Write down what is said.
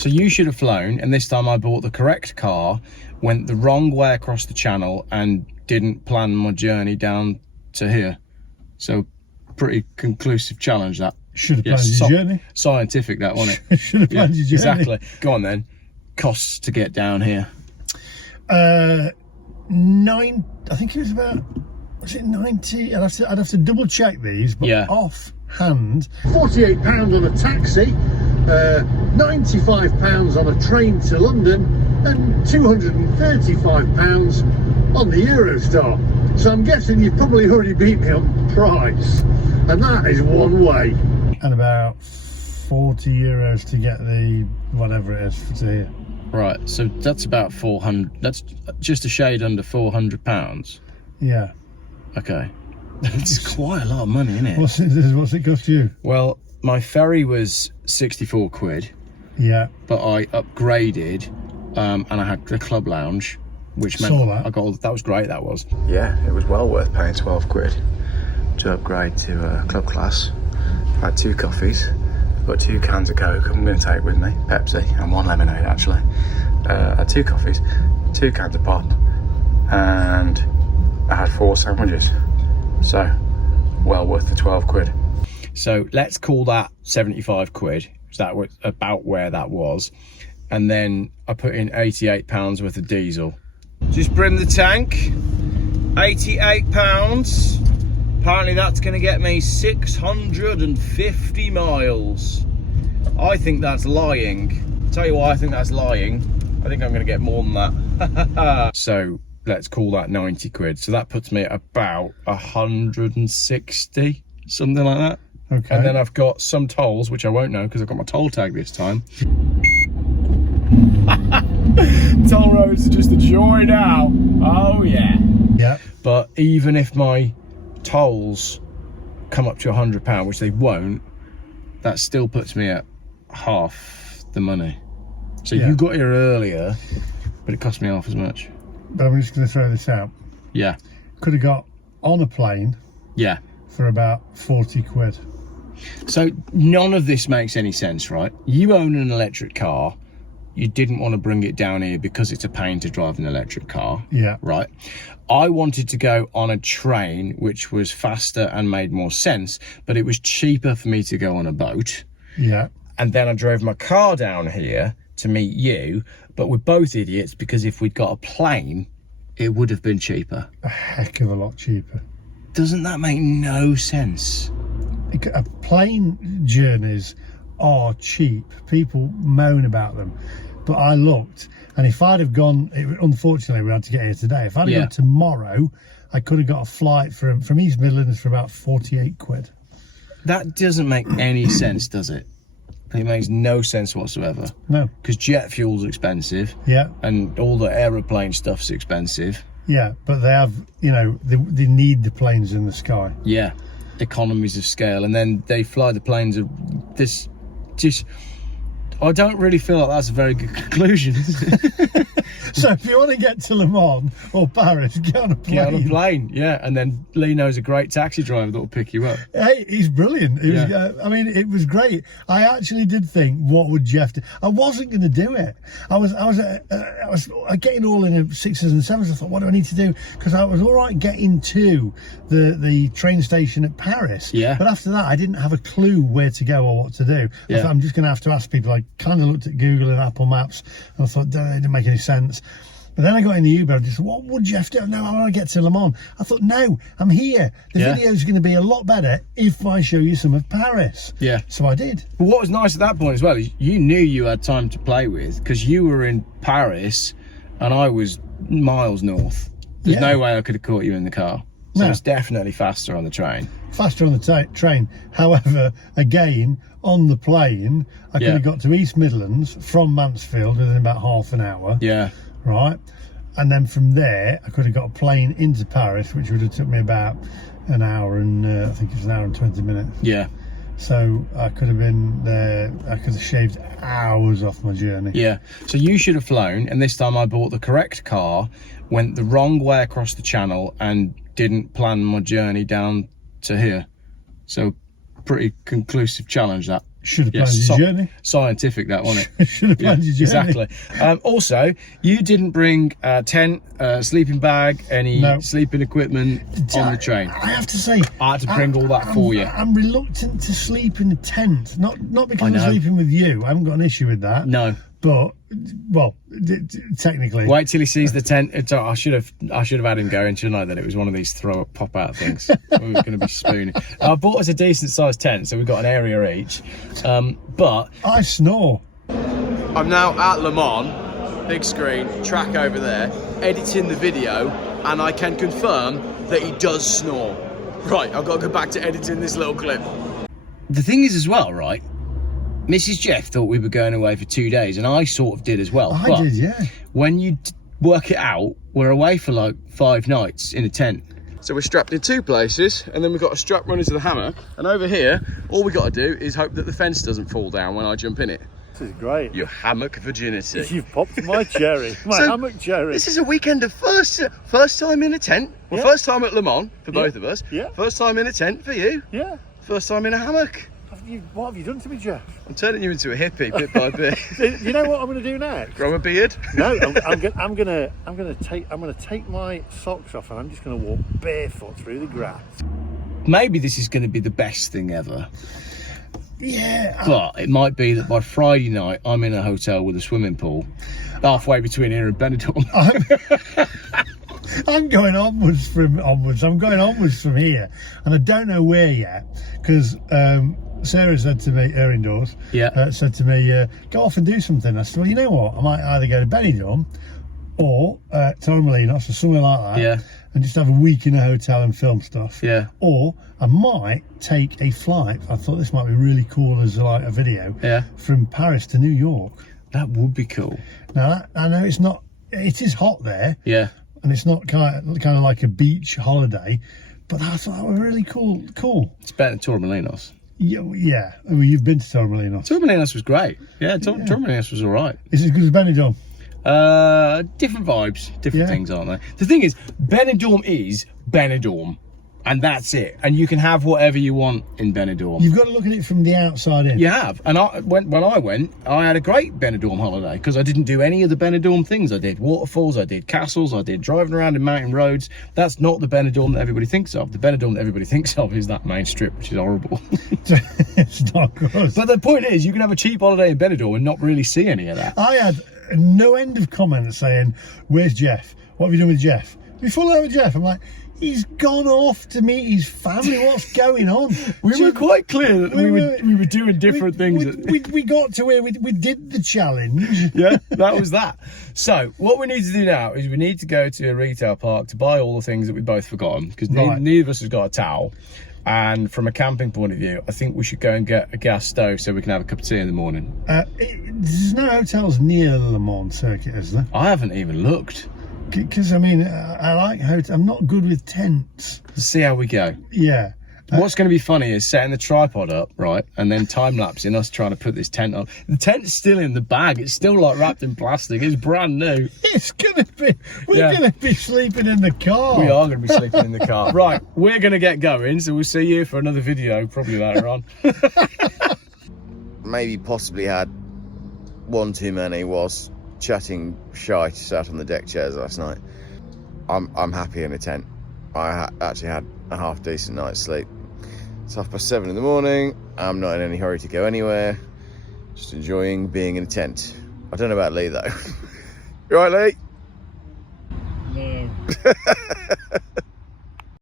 So you should have flown, and this time I bought the correct car, went the wrong way across the channel, and didn't plan my journey down to here. So pretty conclusive challenge that. Should have planned your journey. Scientific that, wasn't it? Should have planned your journey. Exactly. Go on then. Costs to get down here. I think it was about, was it 90? I'd have to double check these, but yeah, offhand. £48 on a taxi, £95 on a train to London, and £235 on the Eurostar. So I'm guessing you've probably already beat me on price, and that is one way. And about €40 to get the whatever it is to here. Right, so that's about 400. That's just a shade under £400. Yeah. Okay. That's quite a lot of money, isn't it? What's it cost you? Well, my ferry was 64 quid. Yeah. But I upgraded, and I had the club lounge, which meant I got that was great. That was. Yeah, it was well worth paying 12 quid to upgrade to club class. I had 2 coffees. I've got 2 cans of Coke I'm going to take with me, Pepsi, and 1 lemonade actually. I had 2 coffees, 2 cans of pop, and I had 4 sandwiches. So, well worth the 12 quid. So let's call that 75 quid. That was about where that was. And then I put in £88 worth of diesel. Just brim the tank, £88. Apparently that's going to get me 650 miles. I think that's lying. I'll tell you why I think that's lying. I think I'm going to get more than that. So let's call that 90 quid. So that puts me at about 160, something like that. Okay. And then I've got some tolls, which I won't know because I've got my toll tag this time. Toll roads are just a joy now. Oh yeah. Yeah. But even if my tolls come up to £100, which they won't, that still puts me at half the money. So you got here earlier, but it cost me half as much. But I'm just going to throw this out. Yeah. Could have got on a plane. Yeah. For about 40 quid. So none of this makes any sense, right? You own an electric car. You didn't want to bring it down here because it's a pain to drive an electric car. Yeah. Right. I wanted to go on a train, which was faster and made more sense, but it was cheaper for me to go on a boat. Yeah. And then I drove my car down here to meet you, but we're both idiots because if we'd got a plane, it would have been cheaper. A heck of a lot cheaper. Doesn't that make no sense? Plane journeys are cheap. People moan about them. But I looked, and if I'd have gone, unfortunately we had to get here today, if I'd have gone tomorrow, I could have got a flight from East Midlands for about 48 quid. That doesn't make any sense, does it? It makes no sense whatsoever. No. Because jet fuel's expensive. Yeah. And all the aeroplane stuff's expensive. Yeah, but they have, you know, they need the planes in the sky. Yeah, economies of scale. And then they fly the planes of this, just, I don't really feel like that's a very good conclusion. So if you want to get to Le Mans or Paris, get on a plane. Get on a plane, yeah. And then Lee knows a great taxi driver that will pick you up. Hey, he's brilliant. I mean, it was great. I actually did think, what would Geoff do? I wasn't going to do it. I was getting all in 6s and 7s. I thought, what do I need to do? Because I was all right getting to the train station at Paris. Yeah. But after that, I didn't have a clue where to go or what to do. I thought, I'm just going to have to ask people. I kind of looked at Google and Apple Maps, and I thought, it didn't make any sense. But then I got in the Uber, I just thought, what would Geoff do? No, I want to get to Le Mans. I thought, no, I'm here. The video is going to be a lot better if I show you some of Paris. Yeah. So I did. But what was nice at that point as well is you knew you had time to play with because you were in Paris and I was miles north. There's no way I could have caught you in the car. So it's definitely faster on the train. Faster on the train. However, again, on the plane, I could have got to East Midlands from Mansfield within about half an hour. Yeah. Right. And then from there, I could have got a plane into Paris, which would have took me about an hour and, I think it was an hour and 20 minutes. Yeah. So I could have been there, I could have shaved hours off my journey. Yeah. So you should have flown, and this time I bought the correct car, went the wrong way across the channel, and didn't plan my journey down to here. So pretty conclusive challenge that. Should have planned your journey. Scientific, that, wasn't it? Should have planned your journey. Exactly. Also, you didn't bring a tent, sleeping bag, any sleeping equipment on the train. I have to say, I had to bring all that for you. I'm reluctant to sleep in a tent. Not because I'm sleeping with you. I haven't got an issue with that. No. But, well, technically. Wait till he sees the tent. I should have had him going, shouldn't I? That it was one of these throw up, pop out things. We were going to be spooning. I bought us a decent sized tent, so we've got an area each. But I snore. I'm now at Le Mans, big screen, track over there, editing the video, and I can confirm that he does snore. Right, I've got to go back to editing this little clip. The thing is as well, right? Mrs. Geoff thought we were going away for 2 days, and I sort of did as well. I did, yeah. When you work it out, we're away for like 5 nights in a tent. So we're strapped in 2 places, and then we've got a strap run into the hammock. And over here, all we got to do is hope that the fence doesn't fall down when I jump in it. This is great. Your hammock virginity. You've popped my cherry, my hammock cherry. This is a weekend of first time in a tent. Well, first time at Le Mans for both of us. Yeah. First time in a tent for you. Yeah. First time in a hammock. What have you done to me, Geoff? I'm turning you into a hippie bit by bit. You know what I'm going to do next? Grow a beard? No, I'm going to take my socks off, and I'm just going to walk barefoot through the grass. Maybe this is going to be the best thing ever. Yeah. But it might be that by Friday night, I'm in a hotel with a swimming pool, halfway between here and Benidorm. I'm going onwards. I'm going onwards from here, and I don't know where yet, because Sarah said to me, her indoors, said to me, go off and do something. I said, well, you know what? I might either go to Benidorm or Torremolinos or somewhere like that, and just have a week in a hotel and film stuff. Yeah. Or I might take a flight. I thought this might be really cool as like a video. Yeah. From Paris to New York. That would be cool. Now I know it's not. It is hot there. Yeah. And it's not kind of like a beach holiday, but I thought that was really cool. It's better than Torremolinos. Yeah. Well, you've been to Torremolinos. Torremolinos was great. Yeah, Torremolinos was all right. Is it as good as Benidorm? Different vibes, different things, aren't they? The thing is, Benidorm is Benidorm, and that's it. And you can have whatever you want in Benidorm. You've got to look at it from the outside in. You have. And when I went, I had a great Benidorm holiday, because I didn't do any of the Benidorm things. I did waterfalls, I did castles, I did driving around in mountain roads. That's not the Benidorm that everybody thinks of. The Benidorm that everybody thinks of is that main strip, which is horrible. It's not good. But the point is, you can have a cheap holiday in Benidorm and not really see any of that. I had no end of comments saying, where's Geoff? What have you done with Geoff? We fall out with Geoff. I'm like, he's gone off to meet his family. What's going on? We were quite clear that we were doing different things. We got to where we did the challenge. Yeah, that was that. So what we need to do now is we need to go to a retail park to buy all the things that we've both forgotten, because neither of us has got a towel. And from a camping point of view, I think we should go and get a gas stove so we can have a cup of tea in the morning. There's no hotels near the Le Mans circuit, is there? I haven't even looked. Because, I mean, I like hotels. I'm not good with tents. Let's see how we go. Yeah. What's going to be funny is setting the tripod up, right, and then time-lapsing us trying to put this tent up. The tent's still in the bag. It's still, like, wrapped in plastic. It's brand new. It's going to be... We're going to be sleeping in the car. We are going to be sleeping in the car. Right, we're going to get going, so we'll see you for another video, probably later on. Maybe possibly had one too many was chatting shite sat on the deck chairs last night. I'm happy in a tent. I actually had a half decent night's sleep. It's 7:30 in the morning. I'm not in any hurry to go anywhere. Just enjoying being in a tent. I don't know about Lee though. You right, Lee? No.